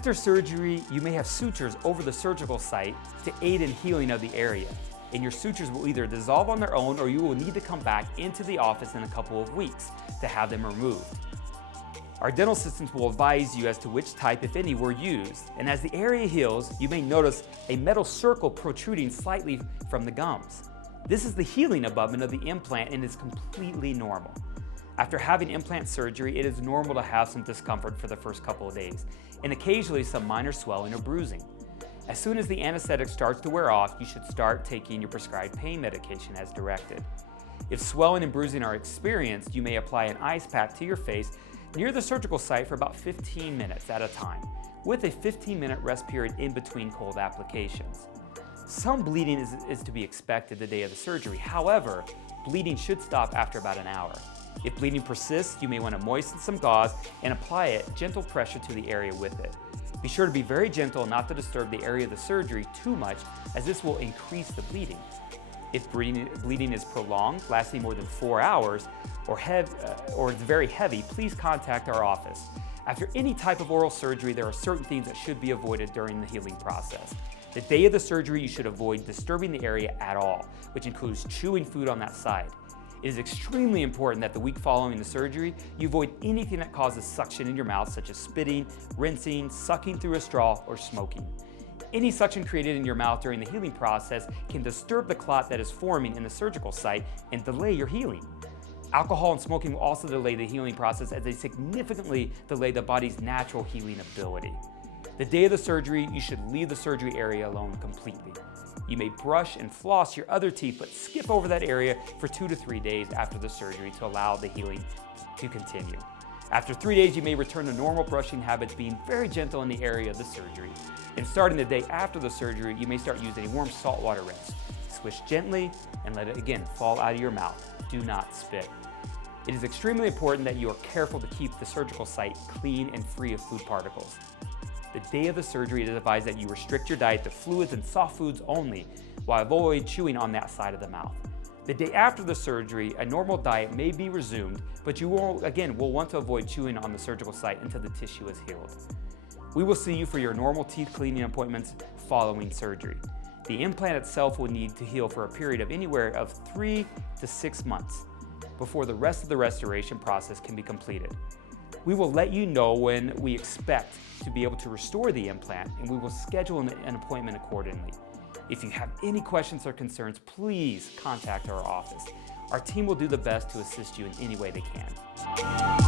After surgery, you may have sutures over the surgical site to aid in healing of the area, and your sutures will either dissolve on their own or you will need to come back into the office in a couple of weeks to have them removed. Our dental assistants will advise you as to which type, if any, were used, and as the area heals, you may notice a metal circle protruding slightly from the gums. This is the healing abutment of the implant and is completely normal. After having implant surgery, it is normal to have some discomfort for the first couple of days, and occasionally some minor swelling or bruising. As soon as the anesthetic starts to wear off, you should start taking your prescribed pain medication as directed. If swelling and bruising are experienced, you may apply an ice pack to your face near the surgical site for about 15 minutes at a time, with a 15-minute rest period in between cold applications. Some bleeding is to be expected the day of the surgery. However, bleeding should stop after about an hour. If bleeding persists, you may want to moisten some gauze and apply gentle pressure to the area with it. Be sure to be very gentle and not to disturb the area of the surgery too much, as this will increase the bleeding. If bleeding is prolonged, lasting more than 4 hours, or it's very heavy, please contact our office. After any type of oral surgery, there are certain things that should be avoided during the healing process. The day of the surgery, you should avoid disturbing the area at all, which includes chewing food on that side. It is extremely important that the week following the surgery, you avoid anything that causes suction in your mouth, such as spitting, rinsing, sucking through a straw, or smoking. Any suction created in your mouth during the healing process can disturb the clot that is forming in the surgical site and delay your healing. Alcohol and smoking will also delay the healing process, as they significantly delay the body's natural healing ability. The day of the surgery, you should leave the surgery area alone completely. You may brush and floss your other teeth, but skip over that area for 2 to 3 days after the surgery to allow the healing to continue. After 3 days, you may return to normal brushing habits, being very gentle in the area of the surgery. And starting the day after the surgery, you may start using a warm saltwater rinse. Swish gently and let it again fall out of your mouth. Do not spit. It is extremely important that you are careful to keep the surgical site clean and free of food particles. The day of the surgery, it is advised that you restrict your diet to fluids and soft foods only, while avoid chewing on that side of the mouth. The day after the surgery, a normal diet may be resumed, but you will want to avoid chewing on the surgical site until the tissue is healed. We will see you for your normal teeth cleaning appointments following surgery. The implant itself will need to heal for a period of anywhere of 3 to 6 months before the rest of the restoration process can be completed. We will let you know when we expect to be able to restore the implant, and we will schedule an appointment accordingly. If you have any questions or concerns, please contact our office. Our team will do the best to assist you in any way they can.